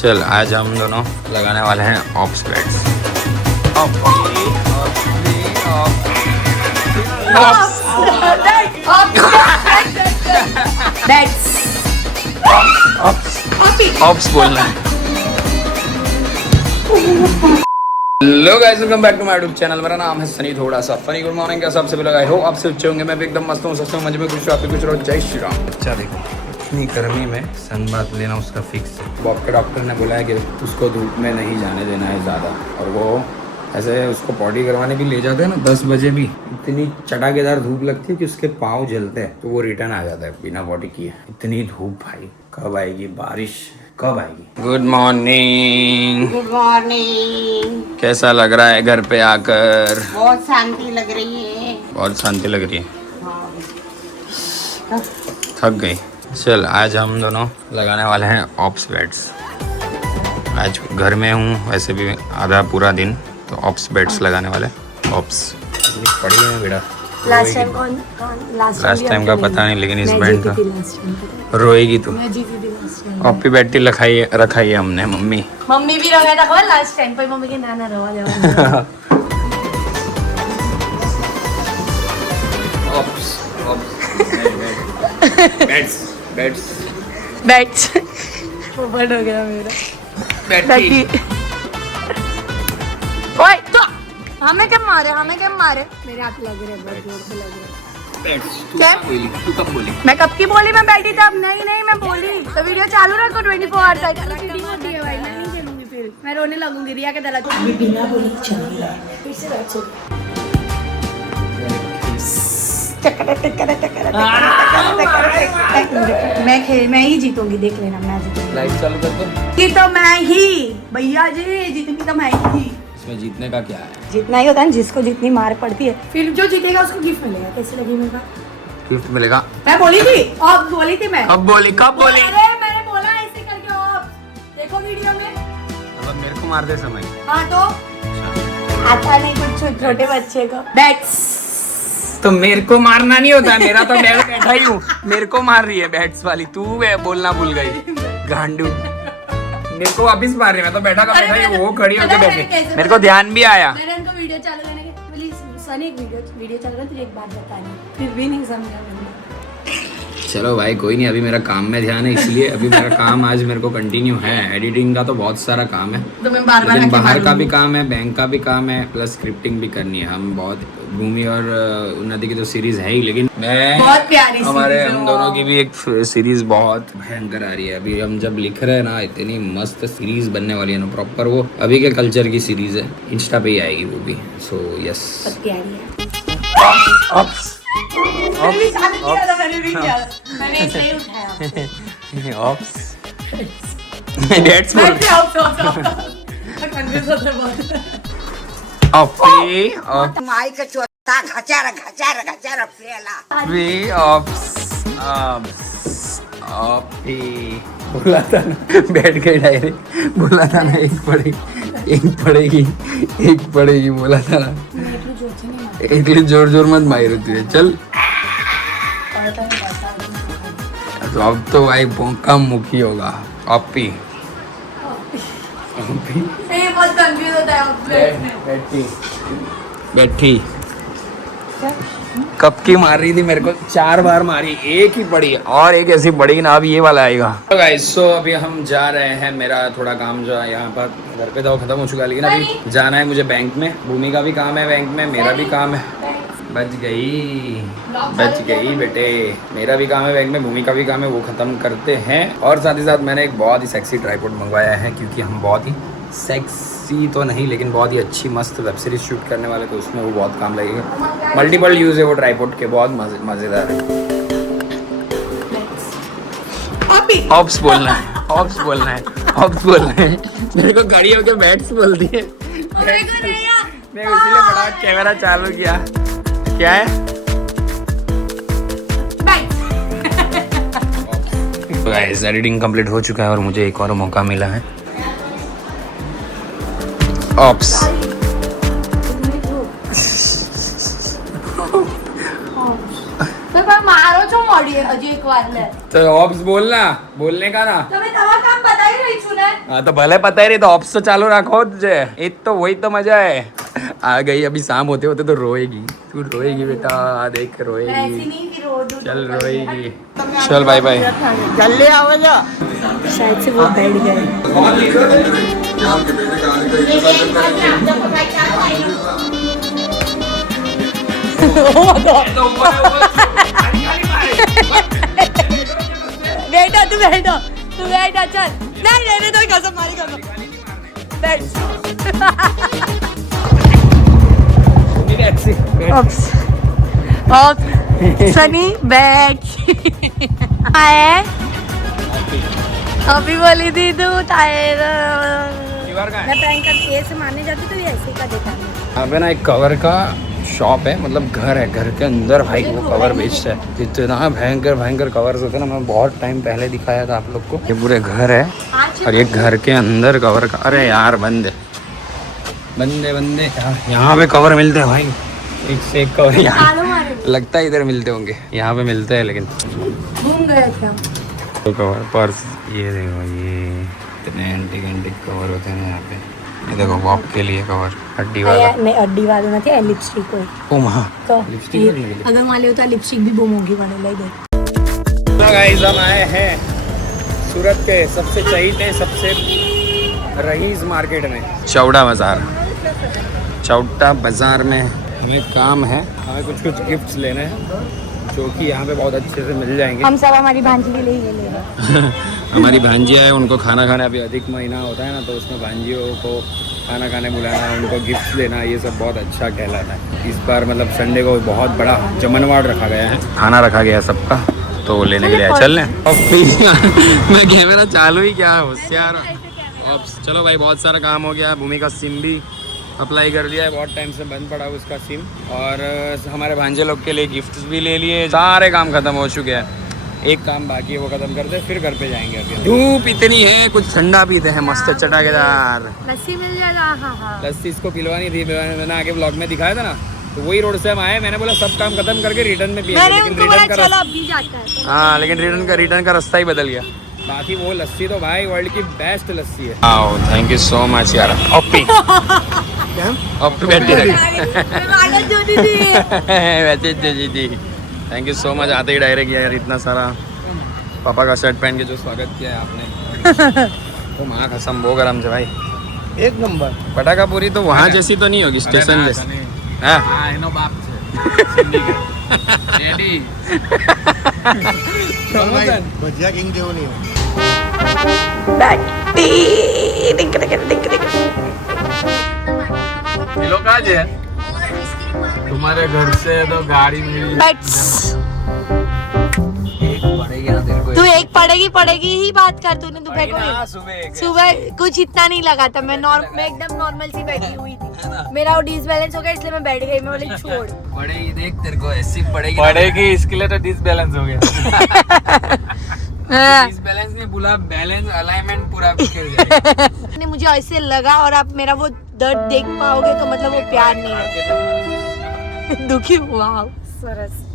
चल आज हम दोनों लगाने वाले हैं ऑप्स बैट्स। ऑप्स बोलना है। Hello guys, welcome back to my YouTube channel. मेरा नाम है सनी, थोड़ा सा फनी। गुड मॉर्निंग, कैसा आप सभी लोग? आई होप आप सब अच्छे होंगे। मैं भी एकदम मस्त हूँ, सच में मजे में खुश हूँ। आप भी खुश रहो। जय श्री राम। अच्छा देखो, इतनी गर्मी में सन बात लेना उसका फिक्स है। बॉब के डॉक्टर ने बोला है कि उसको धूप में नहीं जाने देना है ज़्यादा, और वो ऐसे उसको पॉटी करवाने भी ले जाते हैं ना 10 बजे भी, इतनी चटाकेदार धूप लगती है कि उसके पाँव जलते हैं, तो वो रिटर्न आ जाता है बिना पॉटी किए। इतनी धूप भाई, कब आएगी बारिश, कब आएगी? Good morning. Good morning. कैसा लग रहा है घर पे आकर? बहुत शांति लग रही है। बहुत शांति लग रही है। थक गई। चल आज हम दोनों लगाने वाले हैं ऑप्स बैट्स। आज घर में हूँ, वैसे भी आधा पूरा दिन, तो ऑप्स बैट्स लगाने वाले। ऑप्स पड़ी है बेटा। लास्ट टाइम का पता नहीं, लेकिन इस बैंड का रोएगी तू। ऑप्पी बैटी रखाई है हमने। मम्मी भी रहा था लास्ट टाइम पर। मम्मी के नाना रवा देवा ऑप्स बैट्स वो बंद हो गया मेरा बैटी। ओए तो हमें क्या मारे मेरे हाथ लग रहे हैं, बहुत जोर से लग रहे हैं। तू कब बोली? मैं कब की बोली? मैं बैठी तब। नहीं मैं बोली तो वीडियो चालू रखो 24 आवर्स तक। चीटिंग होती है भाई, मैं नहीं खेलूंगी, फिर मैं रोने लगूंगी। रिया के दला बिना बोली चल रहा है। फिर से बैठ चल। मैं ही जीतूंगी, देख लेना। मैं जीतूंगी। लाइट चालू कर दो। कि तो मैं ही भैया जी जीतूंगी, तो मैं ही। इसमें जीतने का क्या है? जितना ही होता है, जिसको जितनी मार पड़ती है, फिर जो जीतेगा उसको गिफ्ट मिलेगा। कैसी लगी मेरे का? गिफ्ट मिलेगा। मैं बोली थी, अब बोली थी मैं। कब बोली? अरे मैंने बोला ऐसे करके। अब देखो वीडियो में। अब मेरे को मार दे समय। हाँ तो आता नहीं कुछ छोटे बच्चे को। बैट्स तो मेरे को मारना नहीं होता, मेरा तो मैं बैठा ही हूँ। मेरे को मार रही है बैट्स वाली, तू बोलना भूल गई गांडू। मेरे को वापिस मार रही है, मैं तो बैठा ही, वो खड़ी होकर बैठी। मेरे को ध्यान भी आया। मैंने उनको वीडियो चालू करने के बोली, सनी एक वीडियो चालू कर, तुझे एक बात बतानी। फिर भी नहीं समझा मैंने। चलो भाई कोई नहीं, अभी मेरा काम में ध्यान है, इसलिए अभी मेरा काम आज मेरे को कंटिन्यू है। एडिटिंग का तो बहुत सारा काम है, तो मैं बार-बार लेकिन बाहर का भी काम है, बैंक का भी काम है, प्लस स्क्रिप्टिंग भी करनी है। हम बहुत भूमि और उन्नति की तो सीरीज है ही, लेकिन बहुत प्यारी हमारे हम दोनों की भी एक सीरीज बहुत भयंकर आ रही है। अभी हम जब लिख रहे हैं ना, इतनी मस्त सीरीज बनने वाली है ना, प्रॉपर वो अभी के कल्चर की सीरीज है। इंस्टा पे ही आएगी वो भी। सो यस, प्यारी है। ऑप्स मैंने इसलिए उठाया। ऑप्स डेट्स बोल। ऑप्पी माई का चौथा घचार फेला। वी ऑप्स ऑप्पी बोला था ना, बैठ गए डायरेक्ट। बोला था ना, एक पड़ेगी बोला था ना। एक जोर मत मार तू है। चल तो अब तो भाई कम मुखी होगा। ऑप्पी ये बहुत कंफ्यूज होता है। बैठी कब की मार रही थी मेरे को, 4 बार मारी, एक ही पड़ी और एक ऐसी पड़ी ना। अब ये वाला आएगा। तो गाइस, सो अभी हम जा रहे हैं। मेरा थोड़ा काम जो है यहाँ पर घर पे, तो खत्म हो चुका है, लेकिन अभी जाना है मुझे बैंक में। भूमि का भी काम है बैंक में, मेरा भी काम है। बच गई बेटे। मेरा भी काम है बैंक में, भूमि का भी काम है, वो खत्म करते हैं। और साथ ही साथ मैंने एक बहुत ही सेक्सी ट्राइपॉड मंगवाया है, क्योंकि हम बहुत ही सेक्सी तो नहीं, लेकिन बहुत ही अच्छी मस्त वेब सीरीज शूट करने वाले, तो उसमें वो बहुत काम लगेगा। मल्टीपल यूज है वो ट्राइपॉड के, बहुत मजेदार है। ऑप्स बोलना है। मेरे को खड़ी होकर बैट्स बोलती है। मैं इसीलिए बड़ा कैमरा चालू किया। क्या है? तो गाइस, एडिटिंग कंप्लीट हो चुका है और मुझे एक और मौका मिला है। ऑप्स મારો છો મોડી હજી એક વાર લે તો ઓપ્સ બોલના બોલને का ना તમે તમારું કામ બતાવી રહી છું उधर? हाँ तो भले पता ही नहीं तो ऑप्स तो चालू रखो तुझे, एक तो वही तो मजा है। आ गई अभी शाम होते होते तो रोएगी, तू रोएगी बेटा, देख ऐसी रोएगी, नहीं कि रो दूं। चल रोएगी। चल बाय बाय। जल्दी आओ जा। शायद से वो बैठ गए। बेटा तू बैठो, तू बैठा चल। नहीं रहने दो, कसम मारी कसम। बैठ। Oops. Oops. सनी बैठ। आए अभी बोली थी तू टायर। मैं प्रैंक करके ऐसे मारने जाती तो ये ऐसे का देता। यहाँ पे ना एक कवर का शॉप है, मतलब घर है, घर के अंदर भाई वो कवर बेचता है। इतना भयंकर भयंकर कवर्स होते हैं ना, मैं बहुत टाइम पहले दिखाया था आप लोग को। ये पूरे घर है और ये घर के अंदर कवर का, अरे यार बंदे बंदे बंदे यहाँ पे कवर मिलते हैं भाई, एक से एक कवर यहाँ लगता है इधर मिलते होंगे, यहाँ पे मिलते हैं। लेकिन घूम गए थे हम। तो कवर पर्स, ये देखो ये इतने एंटीक कवर होते हैं यहाँ पे। ये देखो वॉक के लिए कवर, हड्डी वाला नहीं हड्डी वाला ना थे, लिपस्टिक कोई ओ मां तो लिपस्टिक अगर मान लियो तो लिपस्टिक भी बूम होगी बने लाई दे। तो गाइस हम आए हैं सूरत के सबसे चहीते सबसे रईस मार्केट में, चौड़ा बाजार। चौड़ा बाजार में हमें काम है, हमें कुछ कुछ गिफ्ट्स लेने हैं जो कि यहाँ पे बहुत अच्छे से मिल जाएंगे। हम सब हमारी भांजी के लिए ये ले रहे हैं। हमारी भांजियाँ है, उनको खाना खाना, अभी अधिक महीना होता है ना, तो उसमें भांजियों को खाना खाने बुलाना, उनको गिफ्ट्स देना, ये सब बहुत अच्छा कहलाता है। इस बार मतलब संडे को बहुत बड़ा जमनवाड़ रखा गया है, खाना रखा गया है सबका, तो वो लेने के लिए चल रहे हैं। मैं कैमरा चालू ही क्या होशियार। चलो भाई बहुत सारा काम हो गया, भूमि का सिम भी अप्लाई कर दिया है, बहुत टाइम से बंद पड़ा उसका सिम, और हमारे भांजे लोग के लिए गिफ्ट्स भी ले लिए, सारे काम खत्म हो चुके हैं। एक काम बाकी है, वो खत्म करते फिर घर पे जाएंगे। अभी धूप इतनी है, कुछ ठंडा पीते हैं मस्त चटाकेदार। लस्सी मिल जाएगा। हाँ हाँ लस्सी इसको पिलवानी थी, मैंने आगे ब्लॉग में दिखाया था ना, तो वही रोड से हम आए। मैंने बोला सब काम खत्म करके रिटर्न में पिएंगे, लेकिन रिटर्न का रास्ता ही बदल गया। बाकी वो लस्सी तो भाई वर्ल्ड की बेस्ट लस्सी है। थैंक यू सो मच यार। ओपी ओपी बैठी रही। Thank you so much. आते ही डायरेक्ट यार इतना सारा पापा का शर्ट पहन के जो स्वागत किया है आपने, तो माँ कसम वो गरम है भाई, एक नंबर। पटाखा पूरी तो वहाँ जैसी तो नहीं होगी, स्टेशन जैसी। भजिया किंग जेवण येऊ लोग आज है तुम्हारे घर से तो गाड़ी मिली तू एक पड़ेगी ही बात कर तूने दोपहर को। सुबह कुछ इतना नहीं लगा था, मैं एकदम नॉर्मल सी बैठी हुई थी, मेरा वो डिसबैलेंस हो गया इसलिए मैं बैठ गई। मैं बोली छोड़ पड़ेगी, देख तेरे को ऐसी पड़ेगी इसके लिए तो डिसबैलेंस हो गया। डिसबैलेंस में पूरा बैलेंस अलाइनमेंट पूरा बिखर गया। मुझे ऐसे लगा, और आप मेरा वो दर्द देख पाओगे तो मतलब वो प्यार नहीं है। दुखी हुआ सरस।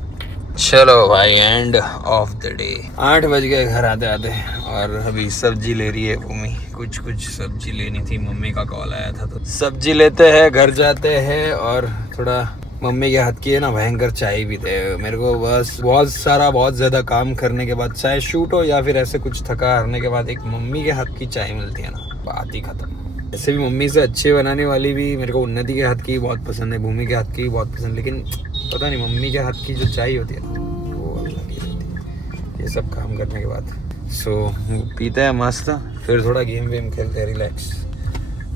चलो भाई एंड ऑफ द डे 8 बज गए घर आते आते, और अभी सब्जी ले रही है भूमि। कुछ सब्जी लेनी थी, मम्मी का कॉल आया था तो सब्जी लेते हैं, घर जाते हैं, और थोड़ा मम्मी के हाथ की है ना भयंकर चाय भी थे। मेरे को बस बहुत ज्यादा काम करने के बाद, चाहे शूट हो या फिर ऐसे कुछ थका हारने के बाद, एक मम्मी के हाथ की चाय मिलती है ना, बात ही खत्म। ऐसे भी मम्मी से अच्छे बनाने वाली भी मेरे को उन्नति के हाथ की बहुत पसंद है, भूमि के हाथ की भी बहुत पसंद, लेकिन पता नहीं मम्मी के हाथ की जो चाय होती है वो अलग ही रहती है। ये सब काम करने के बाद पीते हैं मस्त, फिर थोड़ा गेम वेम खेलते हैं, रिलैक्स,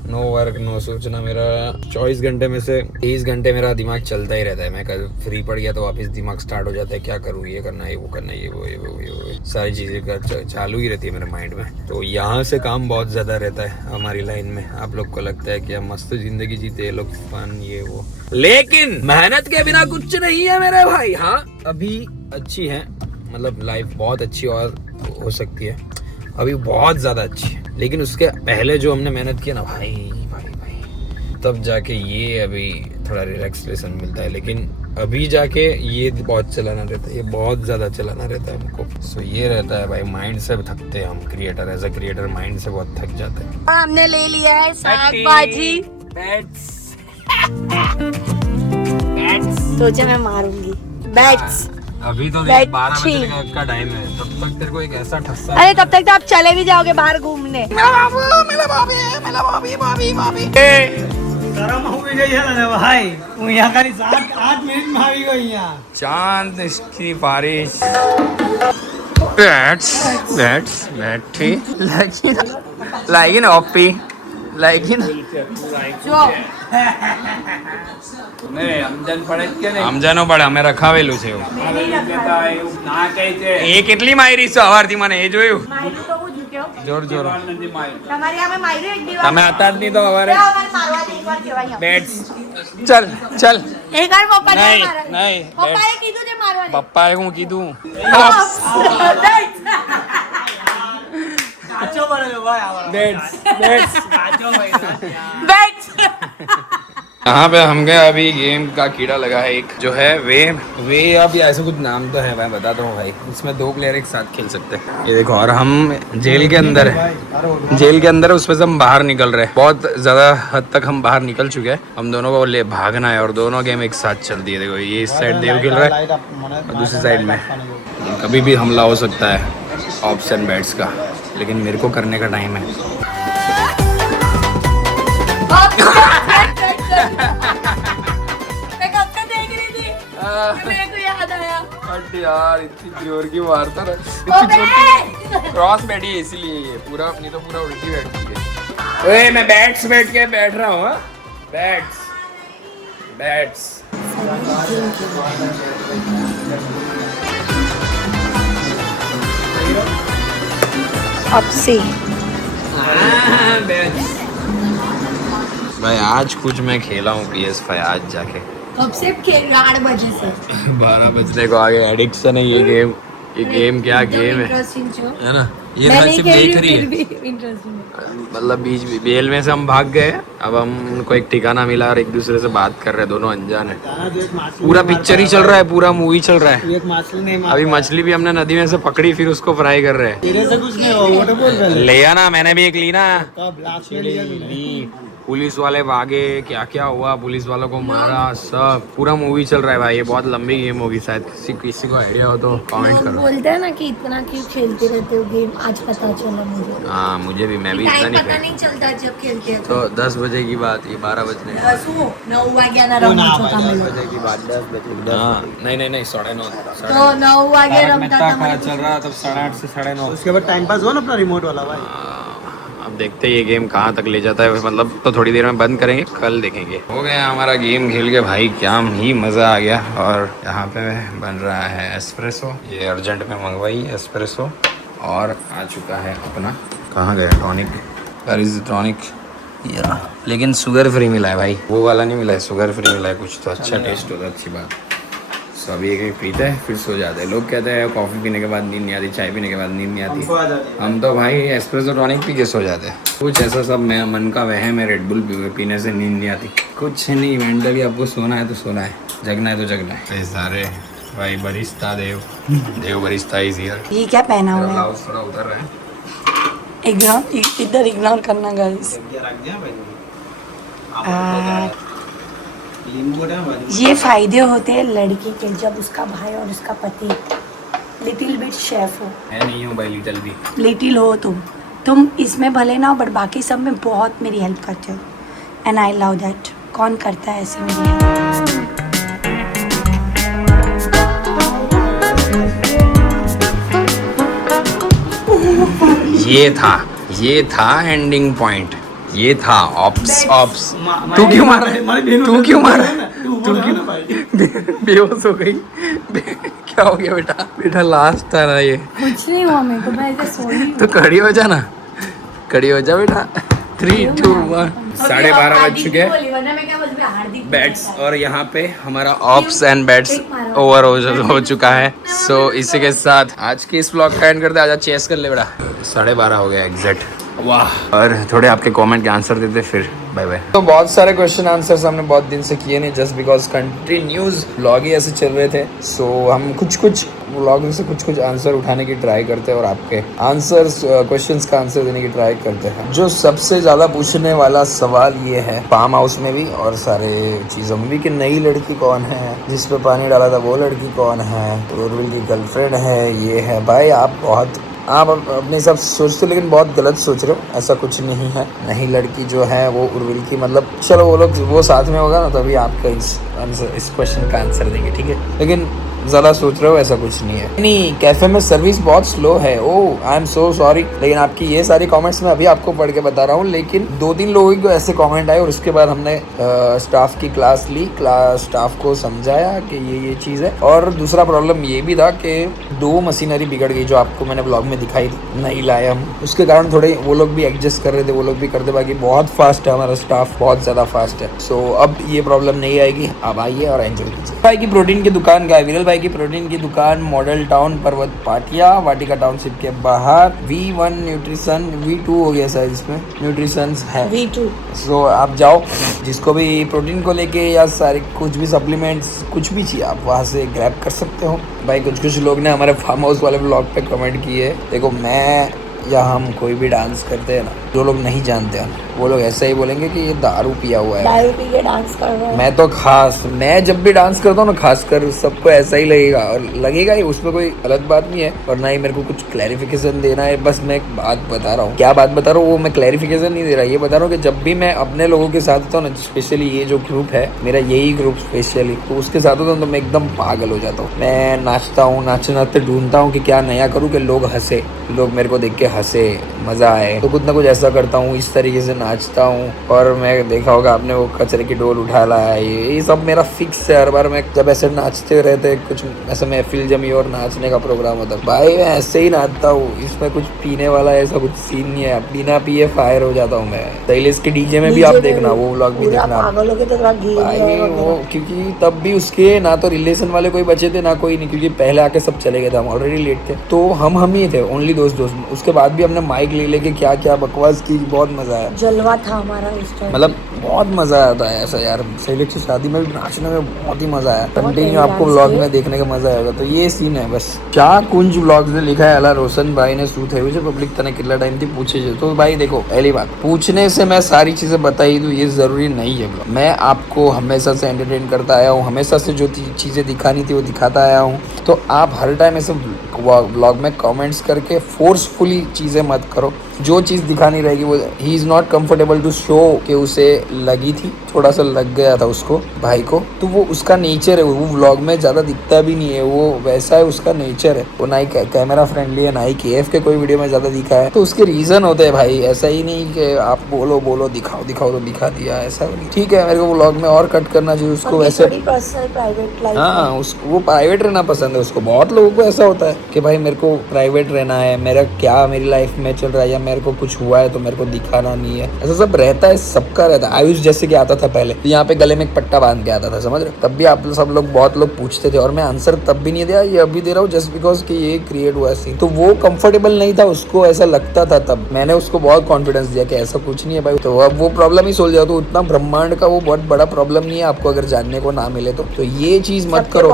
नो वर्क नो सोचना। मेरा 24 घंटे में से 23 घंटे मेरा दिमाग चलता ही रहता है। मैं कल फ्री पड़ गया तो वापस दिमाग स्टार्ट हो जाता है, क्या करूँ, ये करना है, वो करना है, ये वो सारी चीज़ें का चालू ही रहती है मेरे माइंड में। तो यहाँ से काम बहुत ज़्यादा रहता है हमारी लाइन में। आप लोग को लगता है कि हम मस्त जिंदगी जीते हैं, लोग फन ये वो, लेकिन मेहनत के बिना कुछ नहीं है मेरे भाई। हाँ अभी अच्छी है, मतलब लाइफ बहुत अच्छी और हो सकती है, अभी बहुत ज़्यादा अच्छी है, लेकिन उसके पहले जो हमने मेहनत किया ना भाई, तब जाके ये अभी थोड़ा रिलैक्सेशन मिलता है। लेकिन अभी जाके ये बहुत चलाना रहता है, ये बहुत ज्यादा चलाना रहता है हमको। सो ये रहता है भाई, माइंड से थकते हैं हम creator, as a creator mind से बहुत थक जाते हैं। हमने ले लिया है साग भाजी। सोचे मैं मारूंगी बैट्स। अभी तो बैठ 12 छी। बजे का टाइम है, तब तक तेरे को एक ऐसा ठस्सा। अरे तब तक तो आप चले भी जाओगे बाहर घूमने। गरम हो गई है ना भाई, यहाँ खाली 8 मिनट में आ गई यहाँ। चांद की बारिश। बैठी लाइक ओपी लाइक સમજાનો પડે અમે રખાવેલું છે એવું એ કેટલી માયરી છે સવારથી મને એ જોયું જોર જોર તમે હતા જ નહીં તો સવારે બેટ્સ ચલ ચલ નહીં નહીં પપ્પાએ હું કીધું બેટ્સ બેટ્સ यहाँ पे हम गए अभी गेम का कीड़ा लगा है एक जो है वे अब ऐसा कुछ नाम तो है, मैं बताता हूँ भाई। इसमें 2 प्लेयर एक साथ खेल सकते हैं, ये देखो। और हम जेल के अंदर है, जेल के अंदर है, उसमें से हम बाहर निकल रहे हैं। बहुत ज्यादा हद तक हम बाहर निकल चुके हैं। हम दोनों को ले भागना है और दोनों गेम एक साथ चलती है। देखो ये इस साइड देव खेल रहा है और दूसरी साइड में कभी भी हमला हो सकता है ऑप्स एंड बैट्स का, लेकिन मेरे को करने का टाइम है। मैं कब से देख रही थी, मेरे को याद आया। यार इतनी जोर की मारता ना, क्रॉस बैठी है इसीलिए ये पूरा अपनी तो पूरा उल्टी बैठती है। ओए मैं बैठ के बैठ रहा हूँ। बैट्स अब से भाई आज कुछ मैं खेला हूँ PS5 आज जाके। कब से खेल रहा 8 बजे से 12 बजने को आगे एडिक्शन है ये गेम। ये गेम क्या गेम है ना। ये सिर्फ देख रही है, मतलब बीच बेल में से हम भाग गए। अब हम उनको एक ठिकाना मिला और एक दूसरे से बात कर रहे हैं, दोनों अनजान है। पूरा पिक्चर ही चल रहा है, पूरा मूवी चल रहा है। अभी मछली भी हमने नदी में से पकड़ी, फिर उसको फ्राई कर रहे हैं। ले आना, मैंने भी एक ली ना। पुलिस वाले भागे, क्या क्या हुआ, पुलिस वालों को मारा, सब पूरा मूवी चल रहा है भाई। ये बहुत लंबी गेम होगी, शायद किसी को आइडिया हो तो कमेंट करो। बोलते हैं ना कि इतना क्यों खेलते रहते हो गेम, आज पता चला मुझे। हाँ मुझे भी, मैं भी इतना नहीं पता नहीं चलता जब खेलते हैं तो 10 बजे की बात, ये 12 बजने 9 वागे ना रमत होता बजे की बात। 10 बजे नहीं 9:30 तो 9 वागे रमता था चल रहा तब 8:30 से 9:30। उसके बाद टाइम पास हुआ ना अपना रिमोट वाला भाई। अब देखते हैं ये गेम कहाँ तक ले जाता है, मतलब तो थोड़ी देर में बंद करेंगे, कल देखेंगे। हो गया हमारा गेम खेल के भाई, क्या ही मज़ा आ गया। और यहाँ पे बन रहा है एस्प्रेसो, ये अर्जेंट में मंगवाई एस्प्रेसो। और आ चुका है अपना, कहाँ गया टॉनिक, टॉनिक या, लेकिन शुगर फ्री मिला है भाई, वो वाला नहीं मिला है, शुगर फ्री मिला है। कुछ तो अच्छा टेस्ट होता है, अच्छी बात। सब एक पीते हैं फिर सो जाते हैं। लोग कहते हैं कॉफ़ी पीने के बाद नींद नहीं आती, चाय पीने के बाद नींद नहीं आती। हम तो भाई एस्प्रेसो टॉनिक पी के सो जाते हैं। कुछ ऐसा सब मैं मन का वहम है, रेड बुल पीने से नींद नहीं आती। कुछ नहीं, मेंटली आपको सोना है तो सोना है, जगना है तो जगना है। सारे भाई barista Dev barista is here. ये क्या पहना हुआ है? थोड़ा उतर रहा है, इधर इग्नोर करना गाइस। ये फायदे होते हैं लड़की के जब उसका भाई और उसका पति लिटिल बिट शेफ हो। मैं नहीं हूँ भाई लिटिल भी, लिटिल हो तुम इसमें भले ना हो, बट बाकी सब में बहुत मेरी हेल्प करते हो एंड आई लव दैट। कौन करता है ऐसे मेरी हेल्प? ये था एंडिंग पॉइंट, ये था ऑप्स। तू क्यों मारा? बेहोश हो गई। क्या हो गया बेटा लास्ट था ना ये। कुछ नहीं हुआ मेरे को, मैं ऐसे सोई हूँ। तो खड़ी हो जा ना, खड़ी हो जा बेटा। 3, 2, 1 12:30 बज चुके हैं बैट्स। और यहाँ पे हमारा ऑप्स एंड बैट्स ओवर हो चुका है। सो इसी के साथ आज के इस व्लॉग का एंड करते हैं। आजा चेस कर ले बेटा। 12:30 हो गया एग्जैक्ट। वाह। और थोड़े आपके कमेंट के आंसर देते फिर बाय बाय। तो बहुत सारे क्वेश्चन आंसर्स हमने बहुत दिन से किए नहीं, जस्ट बिकॉज कंटिन्यूज व्लॉग ही ऐसे चल रहे थे। सो हम कुछ व्लॉग में से कुछ आंसर उठाने की ट्राई करते हैं और आपके आंसर्स क्वेश्चंस का आंसर देने की ट्राई करते हैं। जो सबसे ज़्यादा पूछने वाला सवाल ये है फार्म हाउस में भी और सारे चीज़ों में भी कि नई लड़की कौन है, जिस पे पानी डाला था वो लड़की कौन है, उर्विल की गर्लफ्रेंड है, ये है। भाई आप अपने हिसाब से सोचते हो लेकिन बहुत गलत सोच रहे हो। ऐसा कुछ नहीं है। नहीं लड़की जो है वो उर्विल की, मतलब चलो वो लोग वो साथ में होगा ना तभी आपका इस क्वेश्चन का आंसर देंगे, ठीक है। लेकिन ज़्यादा सोच रहे हो, ऐसा कुछ नहीं है। नहीं, कैफ़े में सर्विस बहुत स्लो है। ओह आई एम सो सॉरी। लेकिन आपकी ये सारी कमेंट्स मैं अभी आपको पढ़ के बता रहा हूँ। लेकिन 2-3 लोगों को ऐसे कमेंट आए और उसके बाद हमने स्टाफ की क्लास ली, स्टाफ को समझाया कि ये चीज़ है। और दूसरा प्रॉब्लम ये भी था कि 2 मशीनरी बिगड़ गई जो आपको मैंने ब्लॉग में दिखाई थी, नहीं लाए हम। उसके कारण थोड़े वो लोग भी एडजस्ट कर रहे थे, वो लोग भी करते। बाकी बहुत फास्ट है हमारा स्टाफ, बहुत ज़्यादा फास्ट है। सो अब ये प्रॉब्लम नहीं आएगी। आप आइए और एंजॉय कीजिए। भाई की प्रोटीन की दुकान का है, विरल भाई की प्रोटीन की दुकान मॉडल टाउन पर्वत पाटिया वाटिका टाउनशिप के बाहर। V1 न्यूट्रिशन, V2 हो गया शायद इसमें, न्यूट्रिशन है V2। सो आप जाओ, जिसको भी प्रोटीन को लेके या सारे कुछ भी सप्लीमेंट्स कुछ भी चाहिए आप वहाँ से ग्रैब कर सकते हो। भाई कुछ लोग ने हमारे फार्म हाउस वाले ब्लॉग पे कमेंट किए, देखो मैं या हम कोई भी डांस करते हैं ना, जो लोग नहीं जानते हैं वो लोग ऐसा ही बोलेंगे कि ये दारू पिया हुआ है, दारू पी के डांस कर रहा है। मैं जब भी डांस करता हूँ ना, खासकर सबको ऐसा ही लगेगा और लगेगा ही, उसमें कोई गलत बात नहीं है और ना ही मेरे को कुछ क्लैरिफिकेशन देना है। बस मैं एक बात बता रहा हूँ, क्या बात बता रहा हूँ वो मैं क्लैरिफिकेशन नहीं दे रहा, ये बता रहा हूँ कि जब भी मैं अपने लोगों के साथ होता हूँ ना, स्पेशली ये जो ग्रुप है मेरा, यही ग्रुप स्पेशली, तो उसके साथ होता हूँ तो मैं एकदम पागल हो जाता हूँ। मैं नाचता हूँ, नाचते ढूंढता हूँ कि क्या नया करूँ कि लोग हंसे, लोग मेरे को देख के हंसे, मजा आए, तो कुछ ना कुछ ऐसा करता हूँ, इस तरीके से नाचता हूँ। और मैं देखा होगा आपने वो कचरे की डोल उठा लाया, ये सब मेरा फिक्स है। हर बार मैं जब ऐसे नाचते रहते, कुछ ऐसा महफिल जमी और नाचने का प्रोग्राम होता, भाई मैं ऐसे ही नाचता हूँ, इसमें कुछ पीने वाला ऐसा कुछ सीन नहीं है। बिना पिए फायर हो जाता हूँ मैं। शैलेश के डीजे में भी आप देखना, वो व्लॉग भी देखना भाई, वो क्योंकि तब भी उसके ना तो रिलेशन वाले कोई बचे थे ना कोई नहीं, क्योंकि पहले आके सब चले गए थे, हम ऑलरेडी लेट थे, तो हम ही थे ओनली दोस्त। उसके बाद भी हमने माइक ले लेके क्या क्या बकवास की, बहुत मजा आया, जलवा था हमारा उस टाइम, मतलब बहुत मजा आता है ऐसा यार। शैलेश की शादी में भी नाचने में बहुत ही मजा आया। कंटिन्यू आपको व्लॉग में देखने का मजा आएगा। तो ये सीन है बस। क्या कुंज व्लॉग ने लिखा है, अला रोशन भाई ने सूत है मुझे पब्लिक तने कितना टाइम थी पूछे। तो भाई देखो, पहली बात, पूछने से मैं सारी चीजें बता ही दूं ये जरूरी नहीं है। मैं आपको हमेशा से एंटरटेन करता आया हूँ, हमेशा से जो चीजें दिखानी थी वो दिखाता आया हूँ। तो आप हर टाइम ऐसे व्लॉग में कमेंट्स करके फोर्सफुली चीजें मत करो। जो चीज़ दिखानी रहेगी वो, ही is not comfortable to show कि उसे लगी थी, थोड़ा सा लग गया था उसको भाई को, तो वो उसका नेचर है। वो व्लॉग में ज़्यादा दिखता भी नहीं है, वो वैसा है, उसका नेचर है। वो ना ही कैमरा फ्रेंडली है, ना ही KF के कोई वीडियो में ज़्यादा दिखा है, तो उसके रीज़न होते हैं भाई। ऐसा ही नहीं कि आप बोलो दिखाओ तो दिखा दिया, ऐसा नहीं। ठीक है, मेरे को व्लॉग में और कट करना चाहिए उसको, वैसे हाँ वो प्राइवेट रहना पसंद है उसको। बहुत लोगों को ऐसा होता है कि भाई मेरे को प्राइवेट रहना है, मेरा क्या मेरी लाइफ में चल रहा है, या मेरे को कुछ हुआ है तो मेरे को दिखाना नहीं है, ऐसा सब रहता है, सबका रहता है। आयुष जैसे कि आता था पहले, तो यहाँ पे गले में एक पट्टा बांध के आता था, समझ रहे? तब भी आप सब लोग, बहुत लोग पूछते थे और मैं आंसर तब भी नहीं दिया, ये अभी दे रहा हूँ जस्ट बिकॉज कि ये क्रिएट हुआ सीन। तो वो कंफर्टेबल नहीं था, उसको ऐसा लगता था, तब मैंने उसको बहुत कॉन्फिडेंस दिया कि ऐसा कुछ नहीं है भाई। तो अब वो प्रॉब्लम ही सोल्व जाओ। तो उतना ब्रह्मांड का वो बहुत बड़ा प्रॉब्लम नहीं है आपको अगर जानने को ना मिले तो ये चीज मत करो।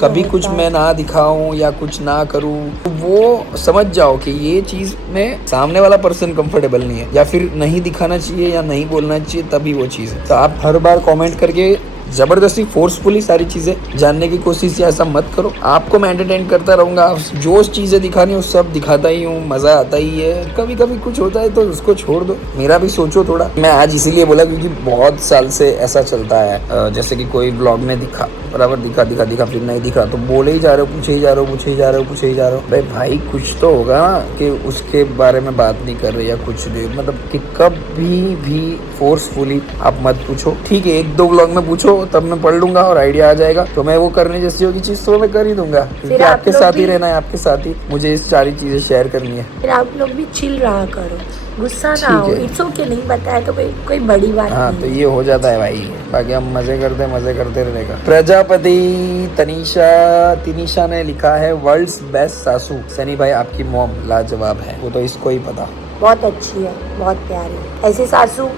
कभी कुछ मैं ना दिखाऊं या कुछ ना करूं, तो वो समझ जाओ कि ये चीज में सामने वाला पर्सन कंफर्टेबल नहीं है, या फिर नहीं दिखाना चाहिए या नहीं बोलना चाहिए, तभी वो चीज है। तो आप हर बार कमेंट करके जबरदस्ती फोर्सफुली सारी चीजें जानने की कोशिश या ऐसा मत करो। आपको मैं एंटरटेन करता रहूंगा, जो चीजें दिखानी हो सब दिखाता ही हूँ, मजा आता ही है। कभी कभी कुछ होता है तो उसको छोड़ दो, मेरा भी सोचो थोड़ा। मैं आज इसीलिए बोला क्योंकि बहुत साल से ऐसा चलता है, जैसे कि कोई ब्लॉग में दिखा, बराबर दिखा फिर नहीं दिखा, तो बोले ही जा रहे हो, पूछे ही जा रहे हो। भाई कुछ तो होगा कि उसके बारे में बात नहीं कर रहे या कुछ भी, मतलब कि कभी भी फोर्सफुली आप मत पूछो। ठीक है, 1-2 ब्लॉग में पूछो, तब मैं पढ़ लूंगा और आइडिया आ जाएगा, तो मैं वो करने जैसी होगी चीज तो मैं कर ही दूंगा, क्योंकि आपके साथ ही रहना है, आपके साथ ही मुझे इस सारी चीजें शेयर करनी है। फिर आप लोग भी चिल रहा करो, गुस्सा ना हो, इट्स ओके, नहीं बताया तो कोई बड़ी बात नहीं। हाँ, तो ये हो जाता है भाई, बाकी हम मजे करते रहेगा। प्रजापति तनीषा ने लिखा है वर्ल्ड्स बेस्ट सासू। सनी भाई आपकी मॉम लाजवाब है, वो तो इसको ही पता। बहुत अच्छी है, बहुत प्यारी। ऐसी सासू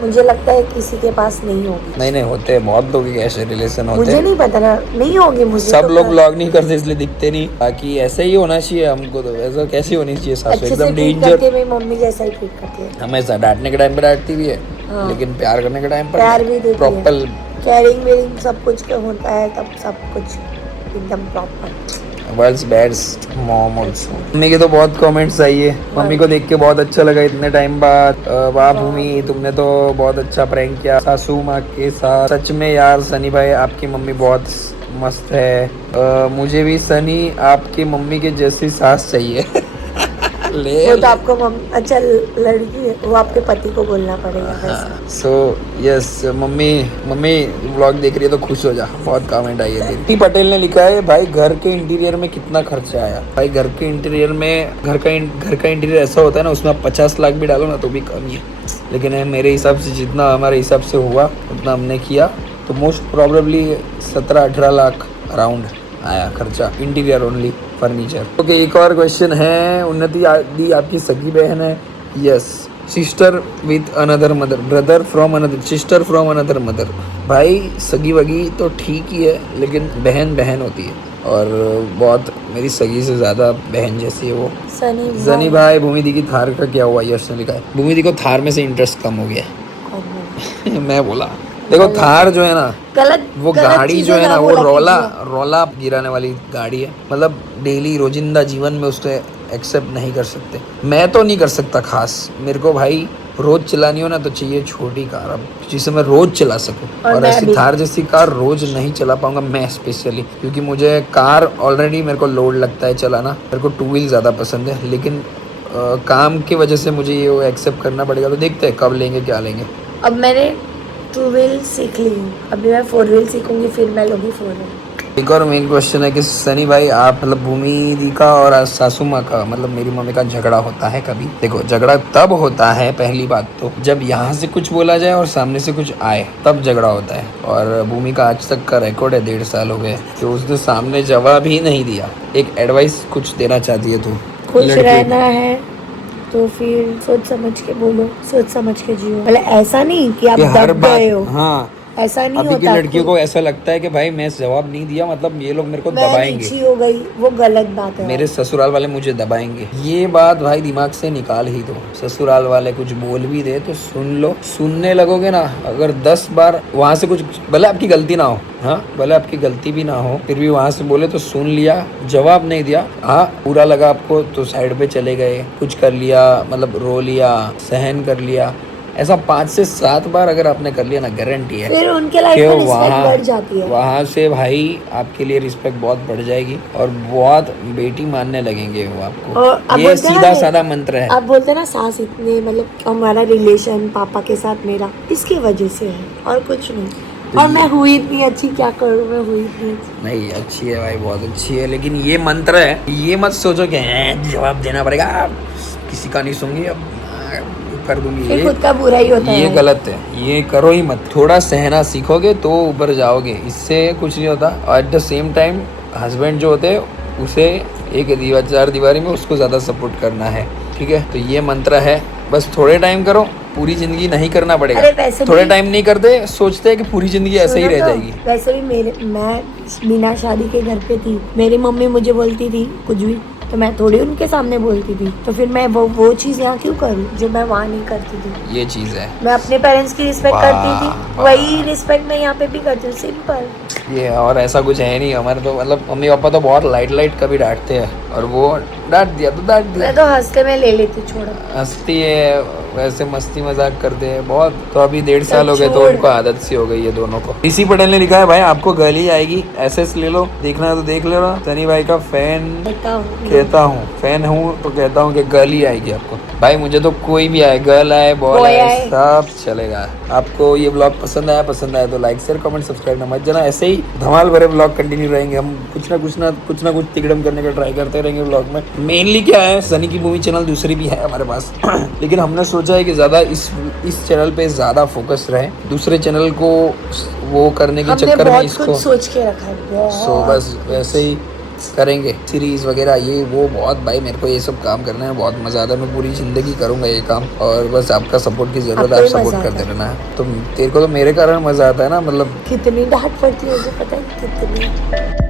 मुझे लगता है किसी के पास नहीं होगी। नहीं होते हैं, बहुत लोग के ऐसे रिलेशन होते मुझे हैं। नहीं पता ना, नहीं होगी मुझे। सब तो लोग व्लॉग नहीं करते इसलिए दिखते नहीं, बाकी ऐसा ही होना चाहिए हमको। तो ऐसा कैसे होनी चाहिए सासू, अच्छे से एकदम ट्रीट डेंजर। करती है, मेरी मम्मी जैसा ही ट्रीट करती है। हमेशा डांटने के टाइम पे डांटती भी है, हाँ। लेकिन प्यार करने के टाइम पर प्यार भी देती है। प्रॉपर केयरिंग वेयरिंग सब कुछ का होता है, तब सब कुछ एकदम proper. World's best mom also. Mummy के तो बहुत कमेंट्स आई है, मम्मी को देख के बहुत अच्छा लगा इतने टाइम बाद। वाह भूमि, तुमने तो बहुत अच्छा प्रैंक किया सासू माँ के साथ। सच में यार सनी भाई आपकी मम्मी बहुत मस्त है। मुझे भी सनी आपकी मम्मी के जैसी सास चाहिए। वो तो आपको अच्छा लड़की है, वो आपके पति को बोलना पड़ेगा वैसे। सो यस मम्मी व्लॉग देख रही है तो खुश हो जा, बहुत कमेंट आई है। टी पटेल ने लिखा है भाई घर के इंटीरियर में कितना खर्चा आया। भाई घर के इंटीरियर में घर का इंटीरियर ऐसा होता है ना, उसमें आप 50 लाख भी डालो ना तो भी कम ही है। लेकिन मेरे हिसाब से जितना हमारे हिसाब से हुआ उतना हमने किया, तो मोस्ट प्रोबेबली 17-18 लाख अराउंड आया खर्चा, इंटीरियर ओनली फर्नीचर। ओके, एक और क्वेश्चन है। उन्नति दी आपकी सगी बहन है? Yes, sister with another mother, brother from another, sister from another mother. भाई सगी वगी तो ठीक ही है, लेकिन बहन बहन होती है, और बहुत मेरी सगी से ज़्यादा बहन जैसी है वो। सनी भाई भूमि दी की थार का क्या हुआ? यश ने लिखा है भूमि दी को थार में से इंटरेस्ट कम हो गया। मैं बोला देखो थार जो है ना, वो गाड़ी जो है ना, वो रोला गिराने वाली गाड़ी है। मतलब डेली रोजिंदा जीवन में उसको एक्सेप्ट नहीं कर सकते। मैं तो नहीं कर सकता, खास मेरे को भाई रोज चलानी हो ना तो चाहिए छोटी कार, अब जिसे मैं रोज चला सकूं। और ऐसी थार जैसी कार रोज नहीं चला पाऊंगा मैं स्पेशली, क्योंकि मुझे कार ऑलरेडी मेरे को लोड लगता है चलाना। मेरे को 2 व्हील ज़्यादा पसंद है, लेकिन काम की वजह से मुझे ये एक्सेप्ट करना पड़ेगा। तो देखते हैं कब लेंगे क्या लेंगे। अब मैंने 2 व्हील सीख ली हूँ, अभी मैं 4 व्हील सीखूंगी, फिर मैं लूँगी 4 व्हील। एक और मेन क्वेश्चन है कि सनी भाई आप मतलब भूमि दी का और सासू माँ का मतलब मेरी मम्मी का झगड़ा होता है कभी? देखो झगड़ा तब होता है, पहली बात तो जब यहाँ से कुछ बोला जाए और सामने से कुछ आए, तब झगड़ा होता है। और भूमि का आज तक का रिकॉर्ड है 1.5 साल हो गए कि उसने सामने जवाब ही नहीं दिया। एक एडवाइस कुछ देना चाहती है तू? खुश रहना है तो फिर सोच समझ के बोलो, सोच समझ के जियो। मतलब ऐसा नहीं कि आप दब गए हो। हाँ, ऐसा नहीं अभी होता। की लड़कियों को ऐसा लगता है कि भाई मैं जवाब नहीं दिया मतलब ये लोग मेरे को दबाएंगे, नीची हो गई, वो गलत बात है। मेरे ससुराल वाले मुझे दबाएंगे। ये बात भाई दिमाग से निकाल ही दो। ससुराल वाले कुछ बोल भी दे तो सुन लो, सुनने लगोगे ना, अगर 10 बार वहाँ से कुछ, भले आपकी गलती ना हो, हाँ भले आपकी गलती भी ना हो, फिर भी वहाँ से बोले तो सुन लिया, जवाब नहीं दिया, हाँ बुरा लगा आपको तो साइड पे चले गए, कुछ कर लिया, मतलब रो लिया, सहन कर लिया। ऐसा 5 से 7 बार अगर आपने कर लिया ना, गारंटी है फिर उनके लाइफ में रिस्पेक्ट बढ़ जाती है। वहाँ से भाई आपके लिए रिस्पेक्ट बहुत बढ़ जाएगी और बहुत बेटी मानने लगेंगे वो आपको। ये सीधा साधा मंत्र है। आप बोलते ना सास इतने मतलब हमारा रिलेशन पापा के साथ मेरा इसकी वजह से है और कुछ नहीं। और मैं हुई इतनी अच्छी, क्या करूँ, मैं हुई इतनी नहीं अच्छी है भाई, बहुत अच्छी है, लेकिन ये मंत्र है, ये मत सोचो कि जवाब देना पड़ेगा, किसी का नहीं सुनूंगी अब कर दूंगी, ये खुद का बुरा ही होता है। ये गलत है, ये करो ही मत। थोड़ा सहना सीखोगे तो ऊपर जाओगे, इससे कुछ नहीं होता। और at the same time husband जो होते हैं उसे एक चार दीवारी में उसको ज़्यादा सपोर्ट करना है, ठीक है? तो ये मंत्र है, बस थोड़े टाइम करो, पूरी जिंदगी नहीं करना पड़ेगा। थोड़े टाइम नहीं करते, सोचते हैं कि पूरी जिंदगी ऐसे ही रह जाएगी। वैसे भी मैं बिना शादी के घर पे थी, मेरी मम्मी मुझे बोलती थी कुछ भी तो मैं थोड़ी उनके सामने बोलती थी, तो फिर मैं वो चीज़ यहाँ क्यों करूँ जो मैं वहाँ नहीं करती थी। ये चीज़ है, मैं अपने पेरेंट्स की रिस्पेक्ट करती थी, वही रिस्पेक्ट मैं यहाँ पे भी करती हूँ, सिंपल ये। और ऐसा कुछ है नहीं हमारे तो, मतलब मम्मी पापा तो बहुत लाइट कभी डांटते हैं, और वो डांट दिया तो डांट दिया। मैं तो हंसते में ले लेती, छोड़ो हंसती है, वैसे मस्ती मजाक करते हैं बहुत। तो अभी 1.5 साल हो गए तो उनको आदत सी हो गई है दोनों को। ऋषि पटेल ने लिखा है भाई आपको गर्ल ही आएगी, एसएस ले लो, देखना है तो देख लो। सनी भाई का फैन कहता हूँ, फैन हूँ तो कहता हूँ कि गर्ल ही आएगी आपको। भाई मुझे तो कोई भी आए, गर्ल आए, बॉय आए, सब चलेगा। आपको ये ब्लॉग पसंद आया तो लाइक शेयर कमेंट सब्सक्राइब मत जाना। ऐसे ही धमाल भरे ब्लॉग कंटिन्यू रहेंगे, हम कुछ ना कुछ तिकड़म करने का ट्राई करते रहेंगे ब्लॉग में। मेनली क्या है, सनी की मूवी चैनल दूसरी भी है हमारे पास लेकिन हमने सोचा है कि ज़्यादा इस चैनल पे ज़्यादा फोकस रहे, दूसरे चैनल को वो करने के चक्कर में इसको सोच के रखा है। सो बस वैसे ही करेंगे सीरीज वगैरह ये वो बहुत। भाई मेरे को ये सब काम करने में बहुत मजा आता है, मैं पूरी जिंदगी करूंगा ये काम। और बस आपका सपोर्ट की जरूरत है, आप सपोर्ट करते रहना है। तो तेरे को तो मेरे कारण मजा आता है ना, मतलब कितनी डांट पड़ती है मुझे पता है कितनी।